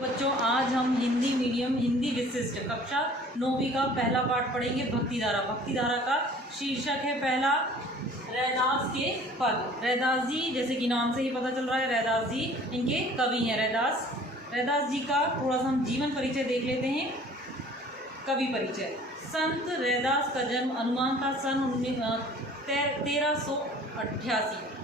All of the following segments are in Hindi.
बच्चों, आज हम हिंदी मीडियम हिंदी विशिष्ट कक्षा 9वीं का पहला पाठ पढ़ेंगे। भक्तिधारा। भक्तिधारा का शीर्षक है पहला रैदास के पद। रैदास जी, जैसे कि नाम से ही पता चल रहा है, रैदास जी इनके कवि हैं। रैदास जी का थोड़ा सा हम जीवन परिचय देख लेते हैं। कवि परिचय। संत रैदास का जन्म अनुमान था सन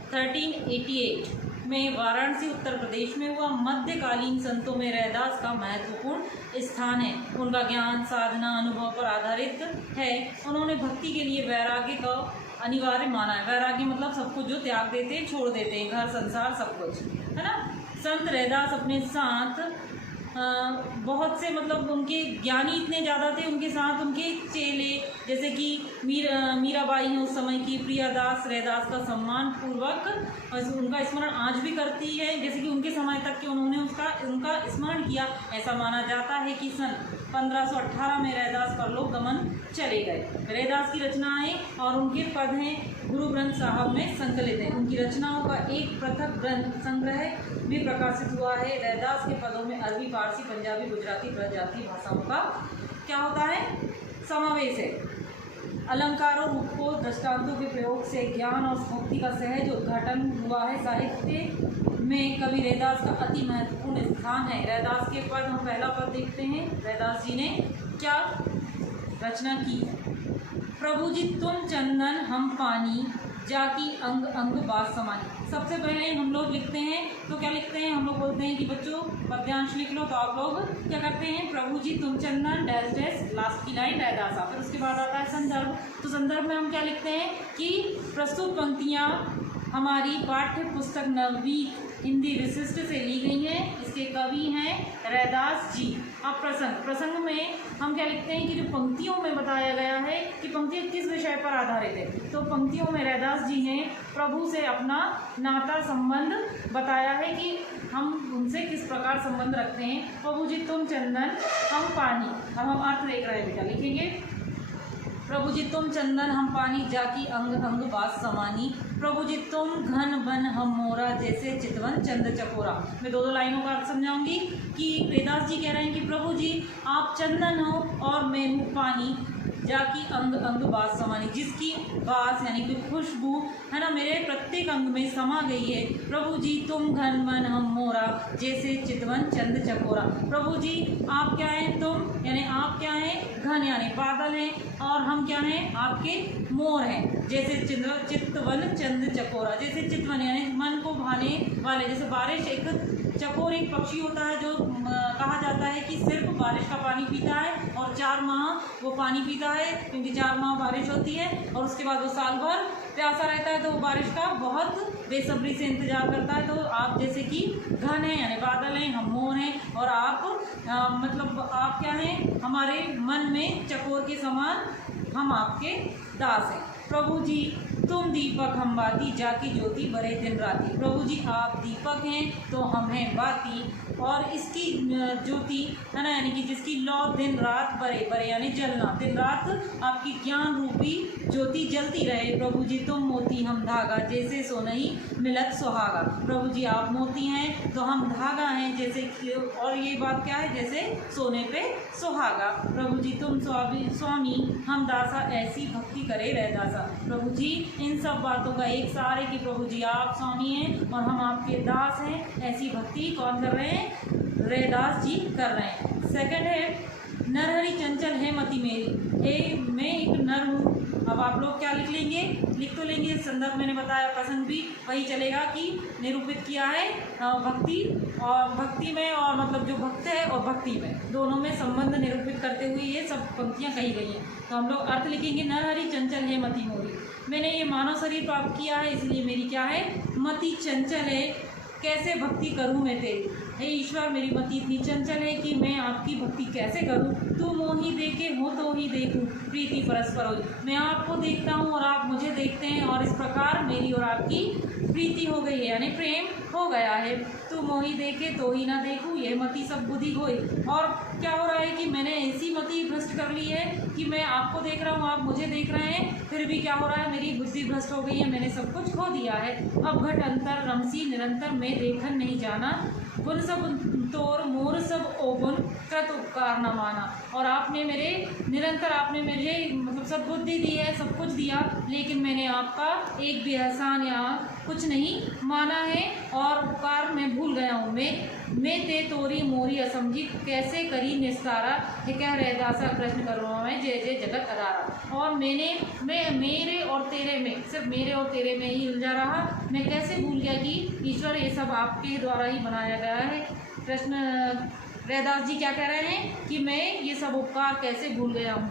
1388 में वाराणसी उत्तर प्रदेश में हुआ। मध्यकालीन संतों में रैदास का महत्वपूर्ण स्थान है। उनका ज्ञान, साधना, अनुभव पर आधारित है। उन्होंने भक्ति के लिए वैराग्य को अनिवार्य माना है। वैराग्य मतलब सब कुछ जो त्याग देते हैं, छोड़ देते हैं, घर संसार सब कुछ, है ना। संत रैदास अपने साथ बहुत से मतलब उनके ज्ञानी इतने ज़्यादा थे, उनके साथ उनके चेले जैसे कि मीराबाई हैं उस समय की। प्रियादास रैदास का सम्मान पूर्वक उनका स्मरण आज भी करती है, जैसे कि उनके समय तक के उन्होंने उनका स्मरण किया। ऐसा माना जाता है कि सन 1518 में रैदास परलोक गमन चले गए। रैदास की रचनाएँ और उनके पद हैं गुरु ग्रंथ साहब में संकलित हैं। उनकी रचनाओं का एक पृथक ग्रंथ संग्रह भी प्रकाशित हुआ है। रैदास के पदों में अरबी, फारसी, पंजाबी, गुजराती, ब्रजजाति भाषाओं का क्या होता है, समावेश है। अलंकार और उपकोद दृष्टांतों के प्रयोग से ज्ञान और भक्ति का सहज उद्घाटन हुआ है। साहित्य में कवि रैदास का अति महत्वपूर्ण स्थान है। रैदास के पद, हम पहला पद देखते हैं। रैदास जी ने क्या रचना की। प्रभु जी तुम चंदन हम पानी, जाकी अंग अंग बात समानी। सबसे पहले हम लोग लिखते हैं तो क्या लिखते हैं, हम लोग बोलते हैं कि बच्चों पद्यांश लिख लो, तो आप लोग क्या करते हैं, प्रभु जी तुम चंदन डैश डैश, लास्ट की लाइन रैदासा। फिर उसके बाद आता है संदर्भ। तो संदर्भ में हम क्या लिखते हैं कि प्रस्तुत पंक्तियाँ हमारी पाठ्य पुस्तक 9वीं हिंदी विशिष्ट से ली गई हैं। इसके कवि हैं रैदास जी। अब प्रसंग में हम क्या लिखते हैं कि जो पंक्तियों में बताया गया है कि पंक्तियाँ किस विषय पर आधारित है। तो पंक्तियों में रैदास जी ने प्रभु से अपना नाता संबंध बताया है कि हम उनसे किस प्रकार संबंध रखते हैं। प्रभु जी तुम चंदन हम पानी। अब हम अर्थ देख रहे हैं बेटा, लिखेंगे प्रभु जी तुम चंदन हम पानी, जाकी अंग अंग बात समानी। प्रभु जी तुम घन बन हम मोरा, जैसे चितवन चंद चकोरा। मैं दो लाइनों का अर्थ समझाऊंगी कि रैदास जी कह रहे हैं कि प्रभु जी आप चंदन हो और मैं हूँ पानी, जाकी अंग अंग बास समानी, जिसकी बास यानी कि खुशबू है ना मेरे प्रत्येक अंग में समा गई है। प्रभु जी तुम घन मन हम मोरा, जैसे चितवन चंद चकोरा। प्रभु जी आप क्या हैं, तुम यानी आप क्या हैं, घन यानी बादल हैं, और हम क्या हैं, आपके मोर हैं, जैसे चितवन चंद चकोरा। जैसे चितवन यानी मन को भाने वाले, जैसे बारिश एक चकोर एक पक्षी होता है जो कहा जाता है कि सिर्फ बारिश का पानी पीता है और 4 माह वो पानी पीता है, क्योंकि 4 माह बारिश होती है और उसके बाद वो साल भर प्यासा रहता है, तो वो बारिश का बहुत बेसब्री से इंतजार करता है। तो आप जैसे कि घन हैं यानी बादल हैं, हम मोर हैं, और आप मतलब आप क्या हैं, हमारे मन में चकोर के समान हम आपके दास हैं। प्रभु जी तुम दीपक हम बाती, जाकी ज्योति बरे दिन राती। प्रभु जी आप दीपक हैं तो हम हैं बाती, और इसकी ज्योति है ना, यानी कि जिसकी लौ दिन रात बरे, बरे यानी जलना, दिन रात आपकी ज्ञान रूपी ज्योति जलती रहे। प्रभु जी तुम मोती हम धागा, जैसे सोनही मिलत सुहागा। प्रभु जी आप मोती हैं तो हम धागा हैं, जैसे और ये बात क्या है, जैसे सोने पे सुहागा। प्रभु जी तुम स्वामी हम दासा, ऐसी भक्ति करे रैदासा। प्रभु जी इन सब बातों का एक सार है कि प्रभु जी आप स्वामी हैं और हम आपके दास हैं। ऐसी भक्ति कौन कर रहे हैं, रैदास जी कर रहे हैं। सेकंड है नरहरि चंचल है मति मेरी, हे मैं एक नर हूँ। अब आप लोग क्या लिख लेंगे, लिख तो लेंगे, संदर्भ मैंने बताया, प्रसंग भी वही चलेगा कि निरूपित किया है भक्ति और भक्ति में, और मतलब जो भक्त है और भक्ति में दोनों में संबंध निरूपित करते हुए ये सब पंक्तियाँ कही गई हैं। तो हम लोग अर्थ लिखेंगे नरहरि चंचल है मति मोरी, मैंने ये मानव शरीर प्राप्त किया है, इसलिए मेरी क्या है, मति चंचल है। कैसे भक्ति करूँ मैं तेरी, हे ईश्वर मेरी मति इतनी चंचल है कि मैं आपकी भक्ति कैसे करूँ। तू मोही देखे हो तो ही देखूँ, प्रीति परस्पर हो। मैं आपको देखता हूँ और आप मुझे देखते हैं, और इस प्रकार मेरी और आपकी प्रीति हो गई है, यानी प्रेम हो गया है। तू मोही देखे तो ही ना देखूँ, ये मति सब बुद्धि खोई। और क्या हो रहा है कि मैंने ऐसी मति भ्रष्ट कर ली है कि मैं आपको देख रहा हूँ, आप मुझे देख रहे हैं, फिर भी क्या हो रहा है, मेरी बुद्धि भ्रष्ट हो गई है, मैंने सब कुछ खो दिया है। अब घट अंतर रमसी निरंतर मैं देखन नहीं जाना, गुण सब तोर मोर सब तो उपकार न माना। और आपने मेरे निरंतर आपने मुझे मतलब सद्बुद्धि दी है, सब कुछ दिया, लेकिन मैंने आपका एक भी एहसान या कुछ नहीं माना है और उपकार मैं भूल गया हूँ। मैं ते तोरी मोरी असमझी कैसे करी निस्तारा, है कह रैदासा कृष्ण करुणा में जय जय जगत अदारा। और मैं मेरे और तेरे में, सिर्फ मेरे और तेरे में ही उलझा रहा। मैं कैसे भूल गया कि ईश्वर ये सब आपके द्वारा ही बनाया गया है। कृष्ण रैदास जी क्या कह रहे हैं कि मैं ये सब उपकार कैसे भूल गया हूँ।